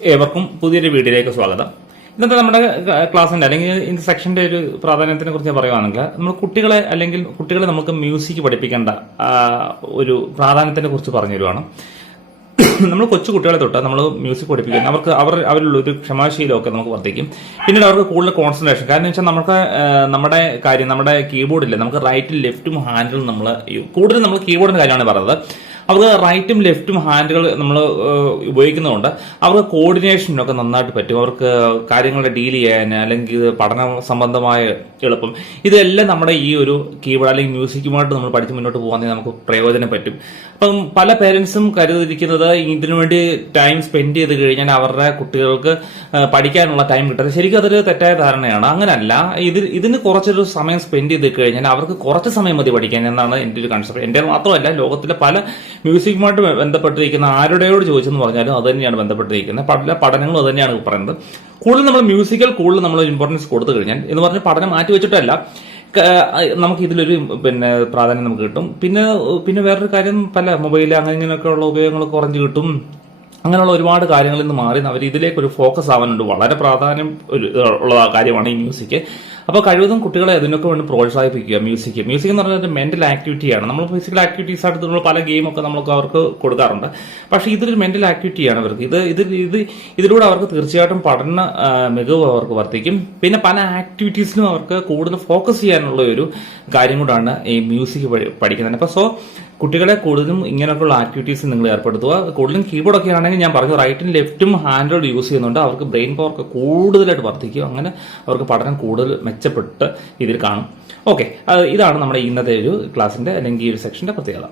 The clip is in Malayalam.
ഏവർക്കും പുതിയൊരു വീഡിയോയിലേക്ക് സ്വാഗതം. ഇന്നത്തെ നമ്മുടെ ക്ലാസ്സിന്റെ അല്ലെങ്കിൽ ഇന്നത്തെ സെക്ഷന്റെ ഒരു പ്രാധാന്യത്തിനെ കുറിച്ച് പറയുവാണെങ്കിൽ നമ്മൾ കുട്ടികളെ നമുക്ക് മ്യൂസിക് പഠിപ്പിക്കേണ്ട ഒരു പ്രാധാന്യത്തിനെ കുറിച്ച് പറഞ്ഞു തരുവാണ്. നമ്മൾ കൊച്ചു കുട്ടികളെ തൊട്ട് നമ്മൾ മ്യൂസിക് പഠിപ്പിക്കുന്നത് അവരിലുള്ള ഒരു ക്ഷമാശീലമൊക്കെ നമുക്ക് വർദ്ധിക്കും. പിന്നീട് അവർക്ക് കൂടുതൽ കോൺസെൻട്രേഷൻ. കാരണം വെച്ചാൽ നമ്മുടെ കീബോർഡില്ലേ, നമുക്ക് റൈറ്റും ലെഫ്റ്റും ഹാൻഡിലും നമ്മൾ കീബോർഡിന്റെ കാര്യമാണ് പറയുന്നത്. അവർക്ക് റൈറ്റും ലെഫ്റ്റും ഹാൻഡുകൾ നമ്മൾ ഉപയോഗിക്കുന്നതുകൊണ്ട് അവർക്ക് കോർഡിനേഷനൊക്കെ നന്നായിട്ട് പറ്റും. അവർക്ക് കാര്യങ്ങളെ ഡീൽ ചെയ്യാൻ അല്ലെങ്കിൽ പഠന സംബന്ധമായ എളുപ്പം, ഇതെല്ലാം നമ്മുടെ ഈ ഒരു കീബോർഡ് അല്ലെങ്കിൽ മ്യൂസിക്കുമായിട്ട് നമ്മൾ പഠിച്ച് മുന്നോട്ട് പോകാൻ നമുക്ക് പ്രയോജനം പറ്റും. അപ്പം പല പേരൻസും കരുതിയിരിക്കുന്നത് ഇതിനു വേണ്ടി ടൈം സ്പെൻഡ് ചെയ്ത് കഴിഞ്ഞാൽ അവരുടെ കുട്ടികൾക്ക് പഠിക്കാനുള്ള ടൈം കിട്ടുന്നത്. ശരിക്കും അതൊരു തെറ്റായ ധാരണയാണ്. അങ്ങനല്ല, ഇതിന് കുറച്ചൊരു സമയം സ്പെൻഡ് ചെയ്ത് കഴിഞ്ഞാൽ അവർക്ക് കുറച്ച് സമയം മതി പഠിക്കാൻ എന്നാണ് എൻ്റെ ഒരു കൺസെപ്റ്റ്. എൻ്റെ മാത്രമല്ല, ലോകത്തിലെ പല മ്യൂസിക്കുമായിട്ട് ബന്ധപ്പെട്ടിരിക്കുന്ന ആരുടെയോട് ചോദിച്ചെന്ന് പറഞ്ഞാലും അത് തന്നെയാണ് ബന്ധപ്പെട്ടിരിക്കുന്നത്. പല പഠനങ്ങളും അത് തന്നെയാണ് പറയുന്നത്. കൂടുതൽ നമ്മൾ കൂടുതൽ നമ്മൾ ഇമ്പോർട്ടൻസ് കൊടുത്തു കഴിഞ്ഞാൽ എന്ന് പറഞ്ഞ് പഠനം മാറ്റി വെച്ചിട്ടല്ല, നമുക്ക് ഇതിലൊരു പ്രാധാന്യം നമുക്ക് കിട്ടും. പിന്നെ വേറൊരു കാര്യം, പല മൊബൈൽ അങ്ങനെയൊക്കെയുള്ള ഉപയോഗങ്ങൾ കുറഞ്ഞു കിട്ടും. അങ്ങനെയുള്ള ഒരുപാട് കാര്യങ്ങളിൽ നിന്ന് മാറി അവർ ഇതിലേക്കൊരു ഫോക്കസ് ആവാനുണ്ട്. വളരെ പ്രാധാന്യം ഉള്ള കാര്യമാണ് ഈ മ്യൂസിക്. അപ്പോൾ കഴിവതും കുട്ടികളെ അതിനൊക്കെ വേണ്ടി പ്രോത്സാഹിപ്പിക്കുക. മ്യൂസിക് എന്ന് പറഞ്ഞാൽ ഒരു മെന്റൽ ആക്ടിവിറ്റിയാണ്. നമ്മൾ ഫിസിക്കൽ ആക്ടിവിറ്റീസ് ആയിട്ട് പല ഗെയിമൊക്കെ നമ്മളൊക്കെ അവർക്ക് കൊടുക്കാറുണ്ട്. പക്ഷേ ഇതൊരു മെന്റൽ ആക്ടിവിറ്റിയാണ് അവർക്ക്. ഇതിലൂടെ അവർക്ക് തീർച്ചയായിട്ടും പഠന മികവ് അവർക്ക് വർദ്ധിക്കും. പിന്നെ പല ആക്ടിവിറ്റീസിനും അവർക്ക് കൂടുതൽ ഫോക്കസ് ചെയ്യാനുള്ള ഒരു കാര്യം കൊണ്ടാണ് ഈ മ്യൂസിക് പഠിക്കുന്നത്. അപ്പോൾ കുട്ടികളെ കൂടുതലും ഇങ്ങനെയൊക്കെയുള്ള ആക്ടിവിറ്റീസ് നിങ്ങൾ ഏർപ്പെടുത്തുക. കൂടുതലും കീബോർഡൊക്കെ ആണെങ്കിൽ ഞാൻ പറഞ്ഞു റൈറ്റും ലെഫ്റ്റും ഹാൻഡുകൾ യൂസ് ചെയ്യുന്നുണ്ട്. അവർക്ക് ബ്രെയിൻ പവർ കൂടുതലായിട്ട് വർദ്ധിക്കും. അങ്ങനെ അവർക്ക് പഠനം കൂടുതൽ മെച്ചപ്പെട്ട് ഇതിൽ കാണും. ഓക്കെ, ഇതാണ് നമ്മുടെ ഇന്നത്തെ ഒരു ക്ലാസ്സിന്റെ അല്ലെങ്കിൽ ഈ ഒരു സെക്ഷന്റെ പ്രത്യേകത.